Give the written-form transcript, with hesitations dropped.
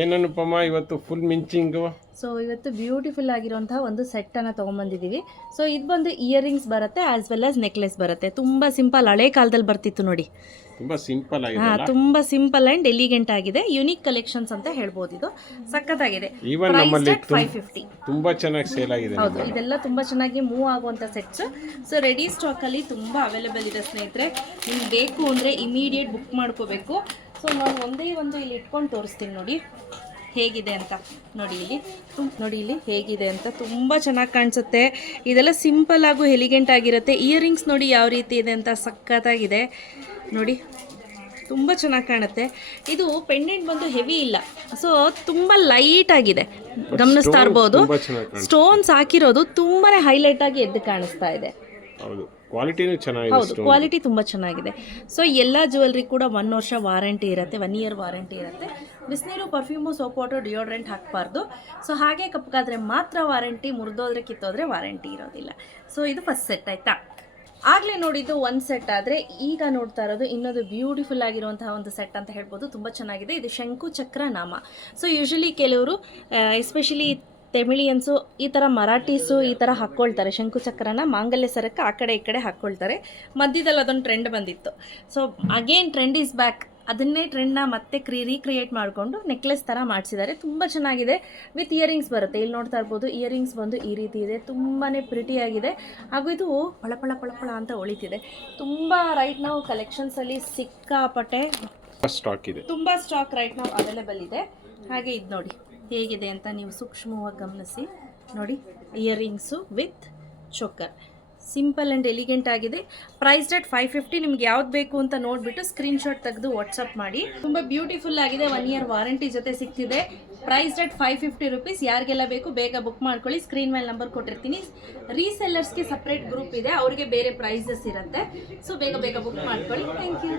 ಏನನುಪಮ ಇವತ್ತು full ಮಿಂಚಿಂಗು. So ಇವತ್ತು beautiful ಆಗಿರುವಂತಹ ಒಂದು ಸೆಟ್ಟನ್ನು ತೊಗೊಂಬಂದಿದ್ದೀವಿ. ಸೊ ಇದು ಬಂದು ಇಯರಿಂಗ್ಸ್ ಬರುತ್ತೆ ಆಸ್ ವೆಲ್ ಆಸ್ ನೆಕ್ಲೆಸ್ ಬರುತ್ತೆ. ತುಂಬ ಸಿಂಪಲ್, ಹಳೆ ಕಾಲದಲ್ಲಿ ಬರ್ತಿತ್ತು ನೋಡಿ. ತುಂಬಾ ಸಿಂಪಲ್ ಆಗಿದೆ. ತುಂಬ ಸಿಂಪಲ್ ಆ್ಯಂಡ್ ಎಲಿಗೆಂಟ್ ಆಗಿದೆ. ಯುನಿಕ್ ಕಲೆಕ್ಷನ್ಸ್ ಅಂತ ಹೇಳ್ಬೋದು. ಇದು ಸಖತ್ತಾಗಿದೆ. ಈವನ್ ನಮ್ಮಲ್ಲಿ 550 ತುಂಬಾ ಚೆನ್ನಾಗಿ ಸೇಲ್ ಆಗಿದೆ. ಹೌದು, ಇದೆಲ್ಲ ತುಂಬ ಚೆನ್ನಾಗಿ ಮೂವ್ ಆಗುವಂಥ ಸೆಟ್ಸ್. ಸೊ ರೆಡಿ ಸ್ಟಾಕಲ್ಲಿ ತುಂಬ ಅವೈಲೇಬಲ್ ಇದೆ ಸ್ನೇಹಿತರೆ. ನಿಮ್ಗೆ ಬೇಕು ಅಂದರೆ ಇಮಿಡಿಯೇಟ್ ಬುಕ್ ಮಾಡ್ಕೋಬೇಕು. ಸೊ ನಾನು ಒಂದೇ ಒಂದು ಇಲ್ಲಿ ಇಟ್ಕೊಂಡು ತೋರಿಸ್ತೀನಿ ನೋಡಿ ಹೇಗಿದೆ ಅಂತ. ನೋಡಿ ಇಲ್ಲಿ ಹೇಗಿದೆ ಅಂತ ತುಂಬ ಚೆನ್ನಾಗಿ ಕಾಣಿಸುತ್ತೆ. ಇದೆಲ್ಲ ಸಿಂಪಲ್ ಹಾಗೂ ಎಲಿಗೆಂಟ್ ಆಗಿರುತ್ತೆ. ಇಯರಿಂಗ್ಸ್ ನೋಡಿ ಯಾವ ರೀತಿ ಇದೆ ಅಂತ, ಸಖತ್ತಾಗಿದೆ ನೋಡಿ, ತುಂಬ ಚೆನ್ನಾಗಿ ಕಾಣುತ್ತೆ. ಇದು ಪೆಂಡೆಂಟ್ ಬಂದು ಹೆವಿ ಇಲ್ಲ, ಸೊ ತುಂಬ ಲೈಟ್ ಆಗಿದೆ, ಗಮನಿಸ್ತಾ ಇರ್ಬೋದು. ಸ್ಟೋನ್ಸ್ ಹಾಕಿರೋದು ತುಂಬಾ ಹೈಲೈಟ್ ಆಗಿ ಎದ್ದು ಕಾಣಿಸ್ತಾ ಇದೆ. ಹೌದು, ಕ್ವಾಲಿಟಿನೂ ಚೆನ್ನಾಗಿದೆ. ಹೌದು, ಕ್ವಾಲಿಟಿ ತುಂಬ ಚೆನ್ನಾಗಿದೆ. ಸೊ ಎಲ್ಲ ಜ್ಯುವೆಲ್ರಿ ಕೂಡ 1 ವರ್ಷ ವಾರಂಟಿ ಇರುತ್ತೆ, 1 ಇಯರ್ ವಾರಂಟಿ ಇರುತ್ತೆ. ಬಿಸಿನೀರು, ಪರ್ಫ್ಯೂಮು, ಸೋಪ್ ವಾಟರ್, ಡಿಯೋಡ್ರೆಂಟ್ ಹಾಕಬಾರ್ದು. ಸೊ ಹಾಗೆ ಕಪ್ಪಾದ್ರೆ ಮಾತ್ರ ವಾರಂಟಿ, ಮುರಿದೋದ್ರೆ ಕಿತ್ತೋದ್ರೆ ವಾರಂಟಿ ಇರೋದಿಲ್ಲ. ಸೊ ಇದು ಫಸ್ಟ್ ಸೆಟ್ ಆಯಿತಾ. ಆಗಲೇ ನೋಡಿದ್ದು ಒಂದು ಸೆಟ್ ಆದರೆ ಈಗ ನೋಡ್ತಾ ಇರೋದು ಇನ್ನೊಂದು ಬ್ಯೂಟಿಫುಲ್ ಆಗಿರುವಂತಹ ಒಂದು ಸೆಟ್ ಅಂತ ಹೇಳ್ಬೋದು. ತುಂಬ ಚೆನ್ನಾಗಿದೆ. ಇದು ಶಂಕು ಚಕ್ರ ನಾಮ. ಸೊ ಯೂಶಲಿ ಕೆಲವರು ಎಸ್ಪೆಷಲಿ ತಮಿಳಿಯನ್ಸು, ಈ ಥರ ಮರಾಠೀಸು ಈ ಥರ ಹಾಕ್ಕೊಳ್ತಾರೆ. ಶಂಕುಚಕ್ರನ ಮಾಂಗಲ್ಯ ಸರಕ್ಕೆ ಆ ಕಡೆ ಈ ಕಡೆ ಹಾಕ್ಕೊಳ್ತಾರೆ. ಮಧ್ಯದಲ್ಲಿ ಅದೊಂದು ಟ್ರೆಂಡ್ ಬಂದಿತ್ತು. So again trend is back. ಅದನ್ನೇ ಟ್ರೆಂಡ್ನ ಮತ್ತೆ ರೀಕ್ರಿಯೇಟ್ ಮಾಡಿಕೊಂಡು ನೆಕ್ಲೆಸ್ ಥರ ಮಾಡಿಸಿದ್ದಾರೆ. ತುಂಬ ಚೆನ್ನಾಗಿದೆ. ವಿತ್ ಇಯರಿಂಗ್ಸ್ ಬರುತ್ತೆ. ಇಲ್ಲಿ ನೋಡ್ತಾ ಇರ್ಬೋದು, ಇಯರಿಂಗ್ಸ್ ಬಂದು ಈ ರೀತಿ ಇದೆ. ತುಂಬಾ ಪ್ರಿಟಿಯಾಗಿದೆ. ಹಾಗೂ ಇದು ಪಳಪಳ ಪಳಪಳ ಅಂತ ಹೊಳಿತಿದೆ. ತುಂಬ ರೈಟ್ ನಾವು ಕಲೆಕ್ಷನ್ಸಲ್ಲಿ ಸಿಕ್ಕಾಪಟ್ಟೆ ಸ್ಟಾಕ್ ಇದೆ. ತುಂಬ ಸ್ಟಾಕ್ ರೈಟ್ ನಾವು ಅವೈಲೇಬಲ್ ಇದೆ. ಹಾಗೆ ಇದು ನೋಡಿ ಹೇಗಿದೆ ಅಂತ ನೀವು ಸೂಕ್ಷ್ಮವಾಗಿ ಗಮನಿಸಿ ನೋಡಿ. Earrings with choker, simple and elegant ಆಗಿದೆ. Price rate 550. ನಿಮ್ಗೆ ಯಾವ್ದು ಬೇಕು ಅಂತ ನೋಡಿಬಿಟ್ಟು ಸ್ಕ್ರೀನ್ಶಾಟ್ ತೆಗೆದು ವಾಟ್ಸಪ್ ಮಾಡಿ. ತುಂಬ ಬ್ಯೂಟಿಫುಲ್ ಆಗಿದೆ. 1 ಇಯರ್ ವಾರಂಟಿ ಜೊತೆ ಸಿಗ್ತಿದೆ. Price rate 550 rupees. ಯಾರಿಗೆಲ್ಲ ಬೇಕು ಬೇಗ ಬುಕ್ ಮಾಡ್ಕೊಳ್ಳಿ. ಸ್ಕ್ರೀನ್ ಮೇಲೆ ನಂಬರ್ ಕೊಟ್ಟಿರ್ತೀನಿ. ರೀಸೆಲ್ಲರ್ಸ್ಗೆ ಸಪ್ರೇಟ್ ಗ್ರೂಪ್ ಇದೆ, ಅವರಿಗೆ ಬೇರೆ ಪ್ರೈಸಸ್ ಇರುತ್ತೆ. ಸೊ ಬೇಗ ಬುಕ್ ಮಾಡ್ಕೊಳ್ಳಿ. Thank you.